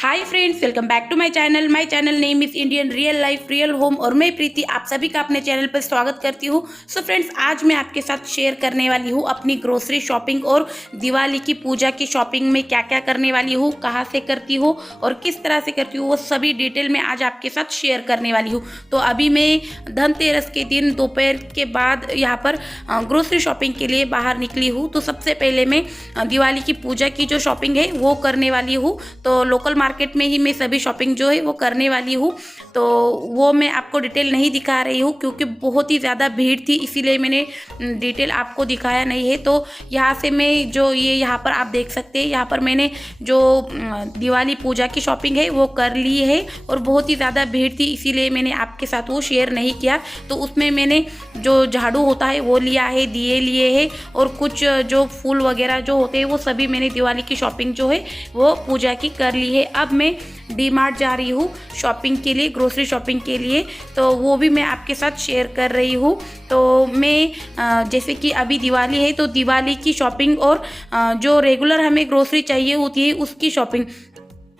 Hi friends, welcome back to my channel name is Indian real life real home और मैं प्रीति आप सभी का अपने चैनल पर स्वागत करती हूँ। सो फ्रेंड्स, आज मैं आपके साथ शेयर करने वाली हूँ अपनी ग्रोसरी शॉपिंग और दिवाली की पूजा की शॉपिंग में क्या क्या करने वाली हूँ, कहाँ से करती हूँ और किस तरह से करती हूँ, वो सभी डिटेल में आज आपके साथ शेयर करने वाली हूँ। तो अभी मैं धनतेरस के दिन दोपहर के बाद यहाँ पर ग्रोसरी शॉपिंग के लिए बाहर निकली हूँ। तो सबसे पहले मैं दिवाली की पूजा की जो शॉपिंग है वो करने वाली हूँ। तो लोकल मार्केट में ही मैं सभी शॉपिंग जो है वो करने वाली हूँ। तो वो मैं आपको डिटेल नहीं दिखा रही हूँ क्योंकि बहुत ही ज़्यादा भीड़ थी, इसीलिए मैंने डिटेल आपको दिखाया नहीं है। तो यहाँ से मैं जो ये यहाँ पर आप देख सकते हैं, यहाँ पर मैंने जो दिवाली पूजा की शॉपिंग है वो कर ली है और बहुत ही ज़्यादा भीड़ थी, इसीलिए मैंने आपके साथ वो शेयर नहीं किया। तो उसमें मैंने जो झाड़ू होता है वो लिया है, दिए लिए है और कुछ जो फूल वगैरह जो होते हैं वो सभी मैंने दिवाली की शॉपिंग जो है वो पूजा की कर ली है। अब मैं डी-मार्ट जा रही हूँ शॉपिंग के लिए, ग्रोसरी शॉपिंग के लिए, तो वो भी मैं आपके साथ शेयर कर रही हूँ। तो मैं जैसे कि अभी दिवाली है तो दिवाली की शॉपिंग और जो रेगुलर हमें ग्रोसरी चाहिए होती है उसकी शॉपिंग,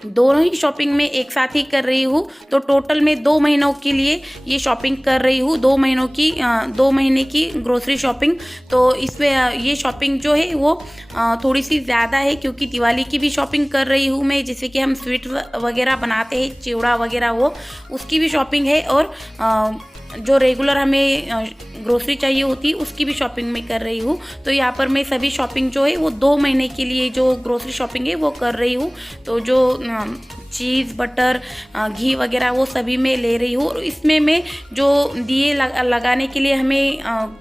दोनों ही शॉपिंग में एक साथ ही कर रही हूँ। तो टोटल मैं 2 महीनों के लिए ये शॉपिंग कर रही हूँ, 2 महीने की ग्रोसरी शॉपिंग। तो इसमें ये शॉपिंग जो है वो थोड़ी सी ज़्यादा है क्योंकि दिवाली की भी शॉपिंग कर रही हूँ मैं, जैसे कि हम स्वीट वगैरह बनाते हैं, चिवड़ा वगैरह, वो उसकी भी शॉपिंग है और जो रेगुलर हमें ग्रोसरी चाहिए होती है उसकी भी शॉपिंग मैं कर रही हूँ। तो यहाँ पर मैं सभी शॉपिंग जो है वो 2 महीने के लिए जो ग्रोसरी शॉपिंग है वो कर रही हूँ। तो जो चीज़, बटर, घी वगैरह वो सभी मैं ले रही हूँ। और इसमें मैं जो दिए लगाने के लिए हमें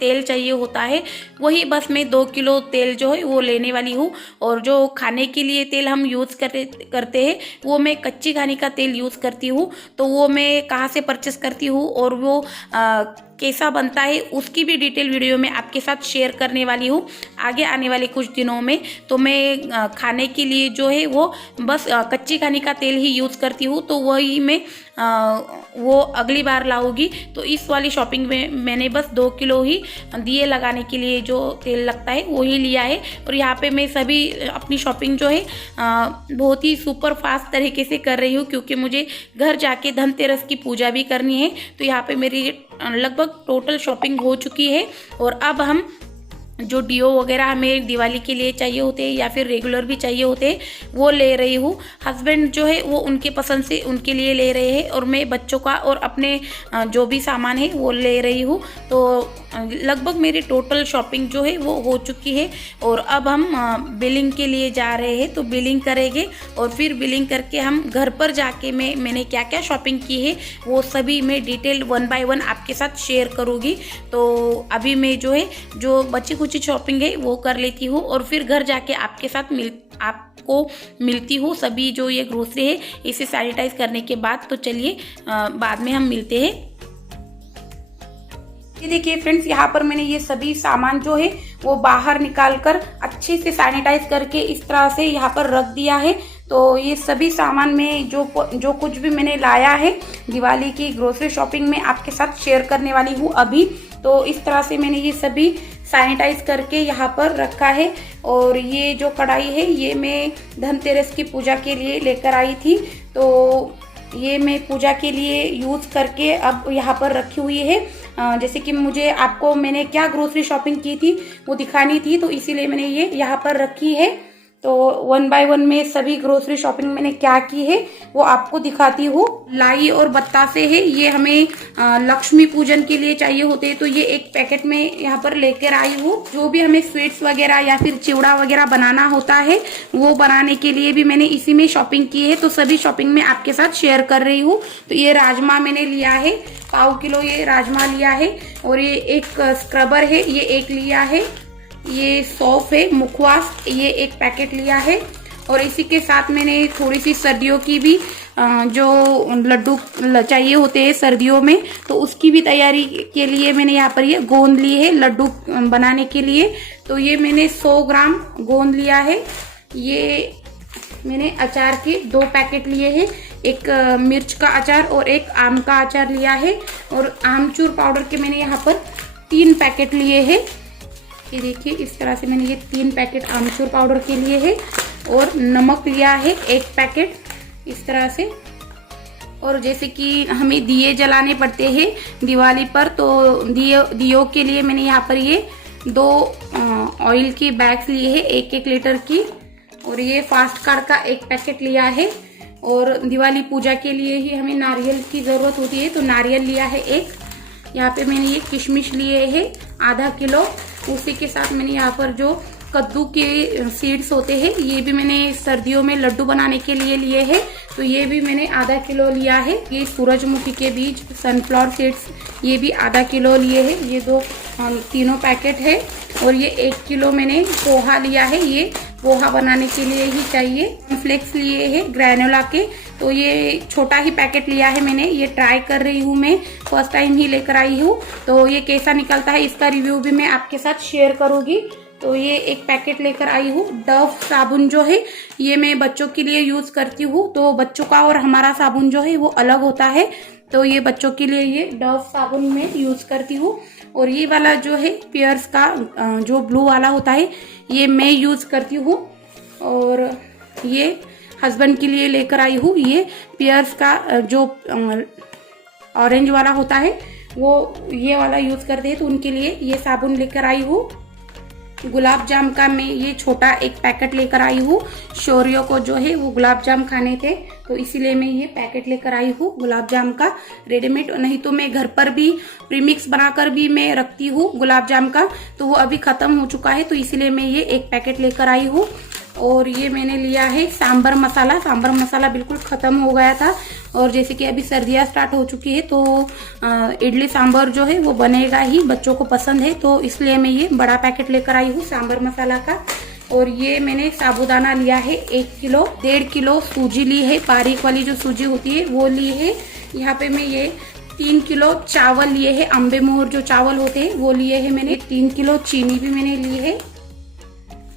तेल चाहिए होता है, वही बस मैं 2 किलो तेल जो है वो लेने वाली हूँ। और जो खाने के लिए तेल हम यूज़ करते हैं वो मैं कच्ची घानी का तेल यूज़ करती हूँ। तो वो मैं कहाँ से परचेस करती हूँ और वो कैसा बनता है उसकी भी डिटेल वीडियो में आपके साथ शेयर करने वाली हूँ आगे आने वाले कुछ दिनों में। तो मैं खाने के लिए जो है वो बस कच्ची घानी का तेल ही यूज़ करती हूँ, तो वही मैं वो अगली बार लाऊंगी। तो इस वाली शॉपिंग में मैंने बस 2 किलो ही दिए लगाने के लिए जो तेल लगता है वही लिया है। और यहाँ पे मैं सभी अपनी शॉपिंग जो है बहुत ही सुपर फास्ट तरीके से कर रही हूँ क्योंकि मुझे घर जाके धनतेरस की पूजा भी करनी है। तो यहाँ पे मेरी लगभग टोटल शॉपिंग हो चुकी है। और अब हम जो डीओ वगैरह हमें दिवाली के लिए चाहिए होते हैं या फिर रेगुलर भी चाहिए होते हैं वो ले रही हूँ। हस्बैंड जो है वो उनके पसंद से उनके लिए ले रहे हैं और मैं बच्चों का और अपने जो भी सामान है वो ले रही हूँ। तो लगभग मेरी टोटल शॉपिंग जो है वो हो चुकी है। और अब हम बिलिंग के लिए जा रहे हैं, तो बिलिंग करेंगे और फिर बिलिंग करके हम घर पर जाके मैंने क्या क्या शॉपिंग की है वो सभी मैं डिटेल 1 बाय 1 आपके साथ शेयर करूँगी। तो अभी मैं जो है जो बची कुछ शॉपिंग है वो कर लेती हूँ और फिर घर जाके आपके साथ आपको मिलती हूँ सभी जो ये ग्रोसरी है इसे सैनिटाइज करने के बाद। तो चलिए बाद में हम मिलते हैं। ये देखिए फ्रेंड्स, यहाँ पर मैंने ये सभी सामान जो है वो बाहर निकाल कर अच्छे से सैनिटाइज करके इस तरह से यहाँ पर रख दिया है। तो ये सभी सामान में जो कुछ भी मैंने लाया है दिवाली की ग्रोसरी शॉपिंग में आपके साथ शेयर करने वाली हूँ अभी। तो इस तरह से मैंने ये सभी सैनिटाइज करके यहाँ पर रखा है। और ये जो कढ़ाई है ये मैं धनतेरस की पूजा के लिए लेकर आई थी, तो ये मैं पूजा के लिए यूज़ करके अब यहाँ पर रखी हुई है। जैसे कि मुझे आपको मैंने क्या ग्रोसरी शॉपिंग की थी वो दिखानी थी, तो इसीलिए मैंने ये यहाँ पर रखी है। तो 1 बाय 1 में सभी ग्रोसरी शॉपिंग मैंने क्या की है वो आपको दिखाती हूँ। लाई और बतासे है, ये हमें लक्ष्मी पूजन के लिए चाहिए होते हैं, तो ये एक पैकेट में यहाँ पर लेकर आई हूँ। जो भी हमें स्वीट्स वगैरह या फिर चिवड़ा वगैरह बनाना होता है वो बनाने के लिए भी मैंने इसी में शॉपिंग की है। तो सभी शॉपिंग में आपके साथ शेयर कर रही हूँ। तो ये राजमा मैंने लिया है, 1/4 किलो ये राजमा लिया है। और ये एक स्क्रबर है, ये एक लिया है। ये सौंफ है, मुखवास, ये एक पैकेट लिया है। और इसी के साथ मैंने थोड़ी सी सर्दियों की भी जो लड्डू चाहिए होते हैं सर्दियों में, तो उसकी भी तैयारी के लिए मैंने यहाँ पर ये गोंद ली है लड्डू बनाने के लिए। तो ये मैंने 100 ग्राम गोंद लिया है। ये मैंने अचार के 2 पैकेट लिए हैं, एक मिर्च का अचार और एक आम का अचार लिया है। और आमचूर पाउडर के मैंने यहाँ पर 3 पैकेट लिए हैं। ये देखिए इस तरह से मैंने ये 3 पैकेट आमचूर पाउडर के लिए है। और नमक लिया है 1 पैकेट। इस तरह से। और जैसे कि हमें दिए जलाने पड़ते हैं दिवाली पर, तो दियों के लिए मैंने यहाँ पर ये 2 ऑयल की बैग्स लिए हैं 1-1 लीटर की। और ये फास्ट कार्ड का 1 पैकेट लिया है। और दिवाली पूजा के लिए ही हमें नारियल की ज़रूरत होती है, तो नारियल लिया है 1। यहाँ पे मैंने ये किशमिश लिए हैं आधा किलो। उसी के साथ मैंने यहाँ पर जो कद्दू के सीड्स होते हैं, ये भी मैंने सर्दियों में लड्डू बनाने के लिए लिए हैं, तो ये भी मैंने आधा किलो लिया है। ये सूरजमुखी के बीज, सनफ्लावर सीड्स, ये भी आधा किलो लिए हैं। ये 2 तीनों पैकेट है। और ये 1 किलो मैंने पोहा लिया है, ये पोहा बनाने के लिए ही चाहिए। फ्लेक्स लिए हैं ग्रैनोला के, तो ये छोटा ही पैकेट लिया है मैंने। ये ट्राई कर रही हूँ, मैं फर्स्ट टाइम ही लेकर आई हूँ, तो ये कैसा निकलता है इसका रिव्यू भी मैं आपके साथ शेयर करूँगी। तो ये 1 पैकेट लेकर आई हूँ। डव साबुन जो है ये मैं बच्चों के लिए यूज करती हूँ, तो बच्चों का और हमारा साबुन जो है वो अलग होता है, तो ये बच्चों के लिए ये डव साबुन मैं यूज करती हूँ। और ये वाला जो है पियर्स का जो ब्लू वाला होता है, ये मैं यूज करती हूँ। और ये हस्बैंड के लिए लेकर आई हूँ, ये पियर्स का जो ऑरेंज वाला होता है वो ये वाला यूज करते हैं, तो उनके लिए ये साबुन लेकर आई हूँ। गुलाब जाम का मैं ये छोटा 1 पैकेट लेकर आई हूँ। शौर्य को जो है वो गुलाब जाम खाने थे, तो इसीलिए मैं ये पैकेट लेकर आई हूँ गुलाब जाम का रेडीमेड। नहीं तो मैं घर पर भी प्रीमिक्स बनाकर भी मैं रखती हूँ गुलाब जाम का, तो वो अभी खत्म हो चुका है, तो इसीलिए मैं ये 1 पैकेट लेकर आई हूँ। और ये मैंने लिया है सांबर मसाला। सांबर मसाला बिल्कुल ख़त्म हो गया था, और जैसे कि अभी सर्दियाँ स्टार्ट हो चुकी है, तो इडली सांबर जो है वो बनेगा ही, बच्चों को पसंद है, तो इसलिए मैं ये बड़ा पैकेट लेकर आई हूँ सांबर मसाला का। और ये मैंने साबूदाना लिया है 1 किलो। 1.5 किलो सूजी ली है, बारीक वाली जो सूजी होती है वो ली है। यहाँ पे मैं ये 3 किलो चावल लिए है, अम्बे मोहर जो चावल होते हैं वो लिए है मैंने। 3 किलो चीनी भी मैंने ली है।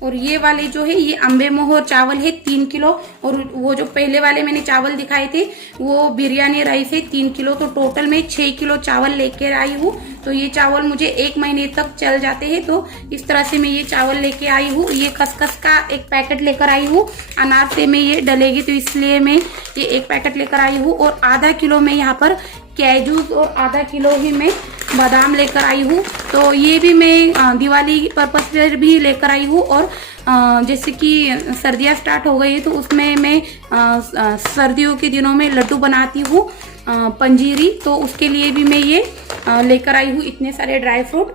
और ये वाले जो है ये अम्बे मोहर चावल है 3 किलो। और वो जो पहले वाले मैंने चावल दिखाए थे वो बिरयानी राइस है 3 किलो। तो टोटल में 6 किलो चावल लेकर आई हूँ। तो ये चावल मुझे 1 महीने तक चल जाते हैं, तो इस तरह से मैं ये चावल लेके आई हूँ। ये खसखस का 1 पैकेट लेकर आई हूँ, अनार से में ये डलेगी, तो इसलिए मैं ये 1 पैकेट लेकर आई हूँ। और आधा किलो में यहाँ पर कैजूस और आधा किलो ही मैं बादाम लेकर आई हूँ। तो ये भी मैं दिवाली पर्पज से भी लेकर आई हूँ। और जैसे कि सर्दियाँ स्टार्ट हो गई है, तो उसमें मैं सर्दियों के दिनों में लड्डू बनाती हूँ पंजीरी, तो उसके लिए भी मैं ये लेकर आई हूँ इतने सारे ड्राई फ्रूट।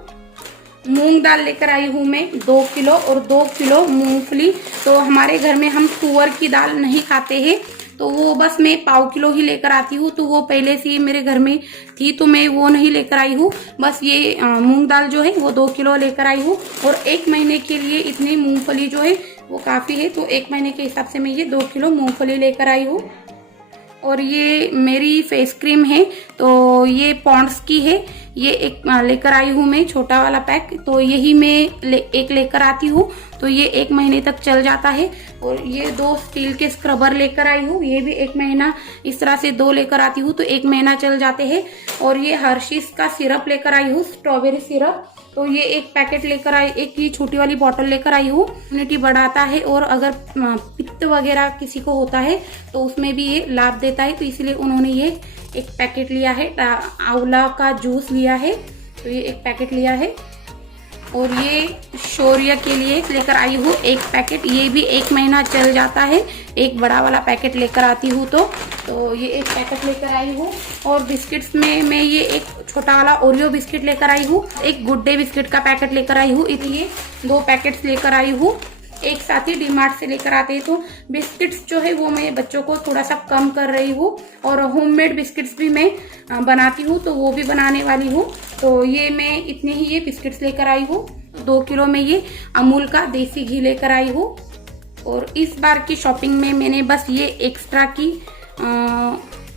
मूंग दाल लेकर आई हूँ मैं 2 किलो और 2 किलो मूंगफली। तो हमारे घर में हम तुअर की दाल नहीं खाते हैं, तो वो बस मैं 1/4 किलो ही लेकर आती हूँ। तो वो पहले से ही मेरे घर में थी, तो मैं वो नहीं लेकर आई हूँ। बस ये मूंग दाल जो है वो 2 किलो लेकर आई हूँ। और 1 महीने के लिए इतनी मूंगफली जो है वो काफ़ी है, तो 1 महीने के हिसाब से मैं ये 2 किलो मूंगफली लेकर आई हूँ। और ये मेरी फेस क्रीम है, तो ये पॉन्ड्स की है, ये एक लेकर आई हूँ मैं छोटा वाला पैक। तो यही मैं एक लेकर आती हूँ, तो ये 1 महीने तक चल जाता है। और ये 2 स्टील के स्क्रबर लेकर आई हूँ, ये भी 1 महीना, इस तरह से 2 लेकर आती हूँ तो 1 महीना चल जाते हैं। और ये हर्शीज का सिरप लेकर आई हूँ, स्ट्रॉबेरी सिरप, तो ये 1 पैकेट लेकर आई, एक ये छोटी वाली बॉटल लेकर आई हूँ। इम्यूनिटी बढ़ाता है, और अगर पित्त वगैरह किसी को होता है तो उसमें भी ये लाभ देता है, तो इसलिए उन्होंने ये 1 पैकेट लिया है। आंवला का जूस लिया है, तो ये 1 पैकेट लिया है। और ये शौर्य के लिए लेकर आई हूँ 1 पैकेट, ये भी 1 महीना चल जाता है। एक बड़ा वाला पैकेट लेकर आती हूँ, तो ये 1 पैकेट लेकर आई हूँ। और बिस्किट्स में मैं ये एक छोटा वाला ओरियो बिस्किट लेकर आई हूँ, एक गुड डे बिस्किट का पैकेट लेकर आई हूँ, इसलिए 2 पैकेट्स लेकर आई हूँ। एक साथ ही डीमार्ट से लेकर आते हैं, तो बिस्किट्स जो है वो मैं बच्चों को थोड़ा सा कम कर रही हूँ। और होममेड बिस्किट्स भी मैं बनाती हूँ, तो वो भी बनाने वाली हूँ। तो ये मैं इतने ही ये बिस्किट्स लेकर आई हूँ। 2 किलो में ये अमूल का देसी घी लेकर आई हूँ। और इस बार की शॉपिंग में मैंने बस ये एक्स्ट्रा की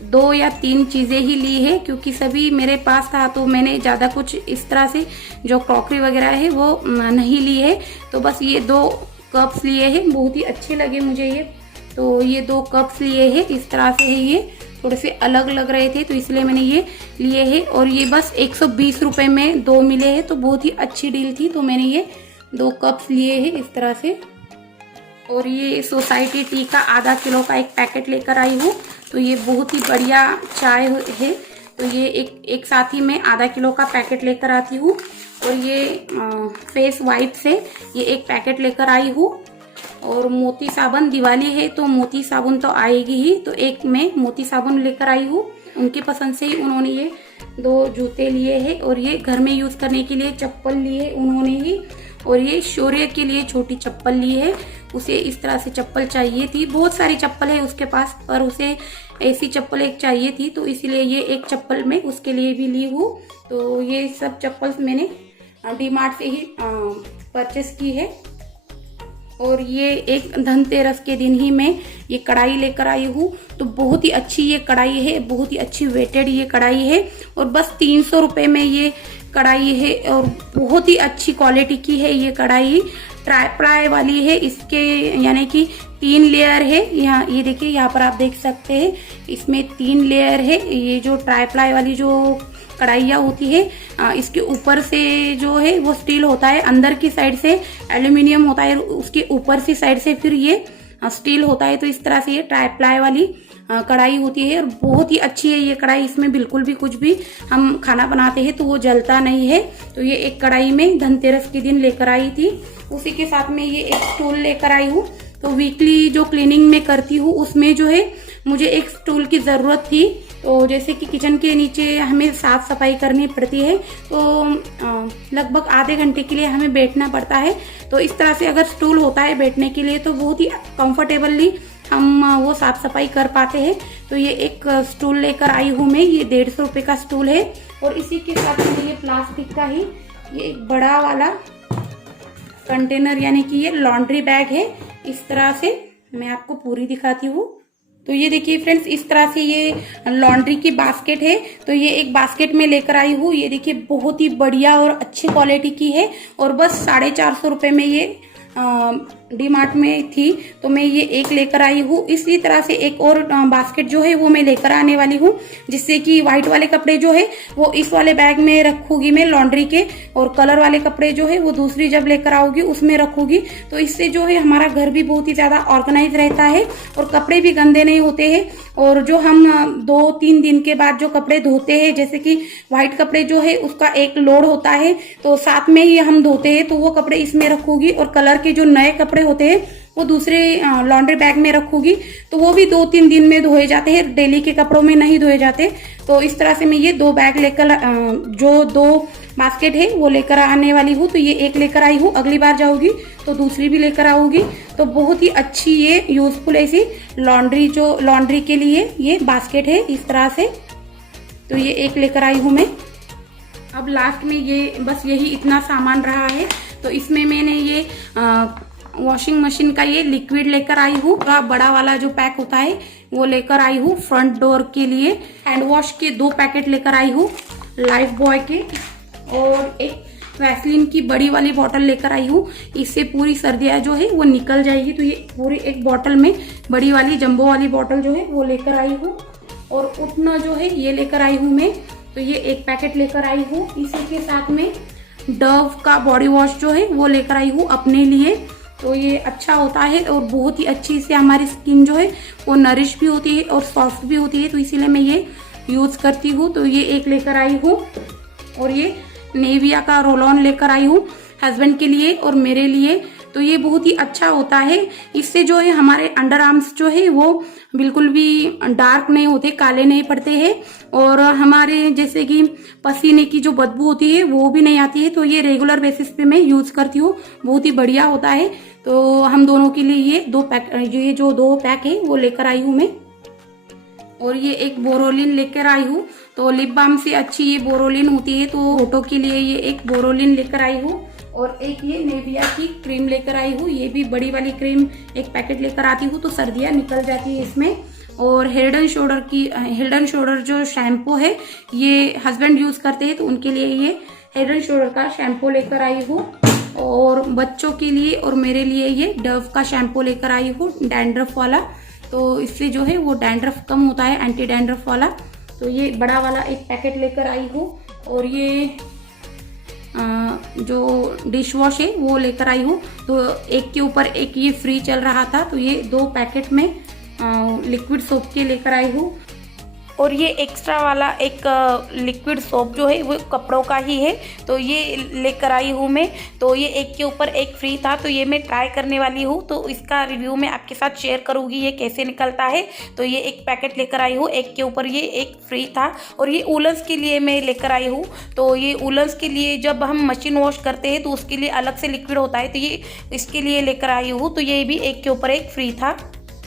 2 या 3 चीज़ें ही ली है, क्योंकि सभी मेरे पास था, तो मैंने ज़्यादा कुछ इस तरह से जो क्रॉकरी वगैरह है वो नहीं ली है। तो बस ये 2 कप्स लिए हैं, बहुत ही अच्छे लगे मुझे ये, तो ये 2 कप्स लिए हैं। इस तरह से है, ये थोड़े से अलग लग रहे थे, तो इसलिए मैंने ये लिए हैं। और ये बस 120 रुपये में 2 मिले हैं, तो बहुत ही अच्छी डील थी, तो मैंने ये 2 कप्स लिए हैं इस तरह से। और ये सोसाइटी टी का आधा किलो का एक पैकेट लेकर आई हूँ। तो ये बहुत ही बढ़िया चाय है। तो ये एक साथ ही मैं आधा किलो का पैकेट लेकर आती हूँ। और ये फेस वाइप से ये एक पैकेट लेकर आई हूँ। और मोती साबुन, दिवाली है तो मोती साबुन तो आएगी ही, तो एक मैं मोती साबुन लेकर आई हूँ। उनकी पसंद से ही उन्होंने ये 2 जूते लिए हैं। और ये घर में यूज़ करने के लिए चप्पल लिए उन्होंने ही। और ये शौर्य के लिए छोटी चप्पल ली है। उसे इस तरह से चप्पल चाहिए थी, बहुत सारी चप्पल है उसके पास, पर उसे ऐसी चप्पल एक चाहिए थी, तो इसीलिए ये एक चप्पल मैं उसके लिए भी ली हूँ। तो ये सब चप्पल मैंने डीमार्ट से ही परचेस की है। और ये एक धनतेरस के दिन ही मैं ये कढ़ाई लेकर आई हूँ। तो बहुत ही अच्छी ये कढ़ाई है, बहुत ही अच्छी वेटेड ये कढ़ाई है। और बस 300 रुपये में ये कढ़ाई है और बहुत ही अच्छी क्वालिटी की है ये कढ़ाई। ट्राई प्लाई वाली है इसके, यानी कि 3 लेयर है। यहाँ ये देखिए, यहाँ पर आप देख सकते हैं इसमें 3 लेयर है। ये जो ट्राई प्लाई वाली जो कढ़ाइयाँ होती है, इसके ऊपर से जो है वो स्टील होता है, अंदर की साइड से एल्यूमिनियम होता है, उसके ऊपर से साइड से फिर ये स्टील होता है। तो इस तरह से ये ट्राई प्लाई वाली कढ़ाई होती है और बहुत ही अच्छी है ये कढ़ाई। इसमें बिल्कुल भी कुछ भी हम खाना बनाते हैं तो वो जलता नहीं है। तो ये एक कढ़ाई में धनतेरस के दिन लेकर आई थी। उसी के साथ में ये एक स्टूल लेकर आई हूँ। तो वीकली जो क्लीनिंग में करती हूँ उसमें जो है मुझे एक स्टूल की ज़रूरत थी। तो जैसे कि किचन के नीचे हमें साफ सफाई करनी पड़ती है, तो लगभग आधे घंटे के लिए हमें बैठना पड़ता है। तो इस तरह से अगर स्टूल होता है बैठने के लिए तो बहुत ही कंफर्टेबली हम वो साफ सफाई कर पाते हैं। तो ये एक स्टूल लेकर आई हूँ मैं, ये 150 रुपये का स्टूल है। और इसी के साथ में ये प्लास्टिक का ही ये एक बड़ा वाला कंटेनर, यानी कि ये लॉन्ड्री बैग है। इस तरह से मैं आपको पूरी दिखाती हूँ। तो ये देखिए फ्रेंड्स, इस तरह से ये लॉन्ड्री की बास्केट है। तो ये एक बास्केट में लेकर आई हूँ। ये देखिए बहुत ही बढ़िया और अच्छी क्वालिटी की है। और बस 450 रुपये में ये डीमार्ट में थी, तो मैं ये एक लेकर आई हूँ। इसी तरह से एक और बास्केट जो है वो मैं लेकर आने वाली हूँ, जिससे कि व्हाइट वाले कपड़े जो है वो इस वाले बैग में रखूंगी मैं लॉन्ड्री के, और कलर वाले कपड़े जो है वो दूसरी जब लेकर आऊंगी उसमें रखूंगी। तो इससे जो है हमारा घर भी बहुत ही ज्यादा ऑर्गेनाइज रहता है और कपड़े भी गंदे नहीं होते हैं। और जो हम 2-3 दिन के बाद जो कपड़े धोते हैं, जैसे कि व्हाइट कपड़े जो है उसका एक लोड होता है, तो साथ में ही हम धोते हैं, तो वो कपड़े इसमें रखूंगी। और कलर के जो नए कपड़े होते हैं वो दूसरे लॉन्ड्री बैग में रखूंगी, तो वो भी 2-3 दिन में धोए जाते हैं, डेली के कपड़ों में नहीं धोए जाते। तो इस तरह से मैं ये 2 बैग लेकर, जो 2 बास्केट है वो लेकर आने वाली हूँ। तो ये एक लेकर आई हूँ, अगली बार जाऊंगी तो दूसरी भी लेकर आऊंगी। तो बहुत ही अच्छी ये यूजफुल ऐसी लॉन्ड्री के लिए ये बास्केट है इस तरह से। तो ये एक लेकर आई हूँ मैं। अब लास्ट में ये बस यही इतना सामान रहा है। तो इसमें मैंने ये वॉशिंग मशीन का ये लिक्विड लेकर आई हूँ, बड़ा वाला जो पैक होता है वो लेकर आई हूँ फ्रंट डोर के लिए। हैंड वॉश के 2 पैकेट लेकर आई हूँ लाइफ बॉय के, और एक वैसलीन की बड़ी वाली बोतल लेकर आई हूँ। इससे पूरी सर्दियाँ जो है वो निकल जाएगी। तो ये पूरी एक बोतल में बड़ी वाली जंबो वाली बोतल जो है वो लेकर आई हूँ। और उठना जो है ये लेकर आई हूँ मैं, तो ये एक पैकेट लेकर आई हूँ। इसी के साथ में डव का बॉडी वॉश जो है वो लेकर आई हूँ अपने लिए। तो ये अच्छा होता है और बहुत ही अच्छी से हमारी स्किन जो है वो नरिश भी होती है और सॉफ्ट भी होती है, तो इसीलिए मैं ये यूज़ करती हूँ। तो ये एक लेकर आई हूँ। और ये नेविया का रोल ऑन लेकर आई हूँ हस्बैंड के लिए और मेरे लिए। तो ये बहुत ही अच्छा होता है, इससे जो है हमारे अंडर आर्म्स जो है वो बिल्कुल भी डार्क नहीं होते, काले नहीं पड़ते हैं, और हमारे जैसे कि पसीने की जो बदबू होती है वो भी नहीं आती है। तो ये रेगुलर बेसिस पे मैं यूज़ करती हूँ, बहुत ही बढ़िया होता है। तो हम दोनों के लिए ये 2 पैक, ये जो 2 पैक है वो लेकर आई हूँ मैं। और ये एक बोरोलिन लेकर आई हूँ। तो लिप बाम से अच्छी ये बोरोलिन होती है, तो होठों के लिए ये एक बोरोलिन लेकर आई हूँ। और एक ये नेविया की क्रीम लेकर आई हूँ, ये भी बड़ी वाली क्रीम एक पैकेट लेकर आती हूँ, तो सर्दियाँ निकल जाती है इसमें। और हेड एंड शोल्डर जो शैम्पू है ये हस्बैंड यूज़ करते हैं, तो उनके लिए ये हेड एंड शोल्डर का शैम्पू लेकर आई हूँ। और बच्चों के लिए और मेरे लिए ये डव का शैम्पू लेकर आई हूँ, डैंड्रफ वाला। तो इससे जो है वो डैंड्रफ कम होता है, एंटी डैंड्रफ वाला। तो ये बड़ा वाला एक पैकेट लेकर आई हूँ। और ये जो डिश वॉश है वो लेकर आई हूँ। तो एक के ऊपर एक ये फ्री चल रहा था, तो ये 2 पैकेट में लिक्विड सोप के लेकर आई हूँ। और ये एक्स्ट्रा वाला एक लिक्विड सोप जो है वो कपड़ों का ही है, तो ये लेकर आई हूँ मैं। तो ये एक के ऊपर एक फ्री था, तो ये मैं ट्राई करने वाली हूँ, तो इसका रिव्यू मैं आपके साथ शेयर करूँगी ये कैसे निकलता है। तो ये एक पैकेट लेकर आई हूँ, एक के ऊपर ये एक फ्री था। और ये वूलन्स के लिए मैं लेकर आई हूँ। तो ये वूलन्स के लिए जब हम मशीन वॉश करते हैं तो उसके लिए अलग से लिक्विड होता है, तो ये इसके लिए लेकर आई हूँ। तो ये भी एक के ऊपर एक फ्री था।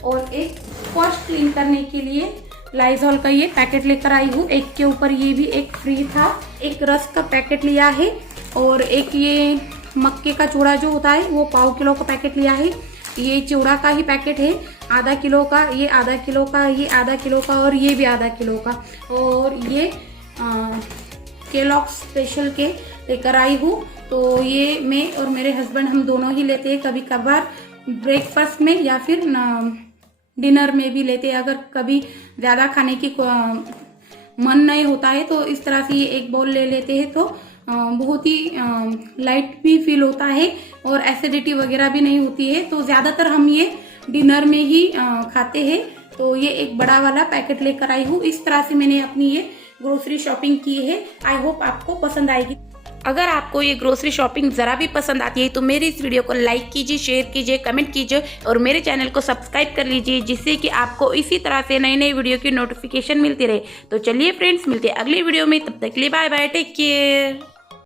और एक फर्श क्लीन करने के लिए लाइजॉल का ये पैकेट लेकर आई हूँ, एक के ऊपर ये भी एक फ्री था। एक रस का पैकेट लिया है, और एक ये मक्के का चूड़ा जो होता है वो पाव किलो का पैकेट लिया है। ये चूड़ा का ही पैकेट है, आधा किलो का, ये आधा किलो का, ये आधा किलो का, और ये भी आधा किलो का। और ये केलॉग्स स्पेशल के लेकर आई हूँ। तो ये मैं और मेरे हस्बैंड हम दोनों ही लेते हैं, कभी कभार ब्रेकफास्ट में या फिर डिनर में भी लेते हैं। अगर कभी ज़्यादा खाने की मन नहीं होता है तो इस तरह से ये एक बाउल ले लेते हैं, तो बहुत ही लाइट भी फील होता है और एसिडिटी वगैरह भी नहीं होती है। तो ज़्यादातर हम ये डिनर में ही खाते हैं। तो ये एक बड़ा वाला पैकेट लेकर आई हूँ। इस तरह से मैंने अपनी ये ग्रोसरी शॉपिंग की है। आई होप आपको पसंद आएगी। अगर आपको ये ग्रोसरी शॉपिंग ज़रा भी पसंद आती है तो मेरे इस वीडियो को लाइक कीजिए, शेयर कीजिए, कमेंट कीजिए और मेरे चैनल को सब्सक्राइब कर लीजिए, जिससे कि आपको इसी तरह से नई नई वीडियो की नोटिफिकेशन मिलती रहे। तो चलिए फ्रेंड्स, मिलते हैं अगली वीडियो में, तब तक के लिए बाय बाय, टेक केयर।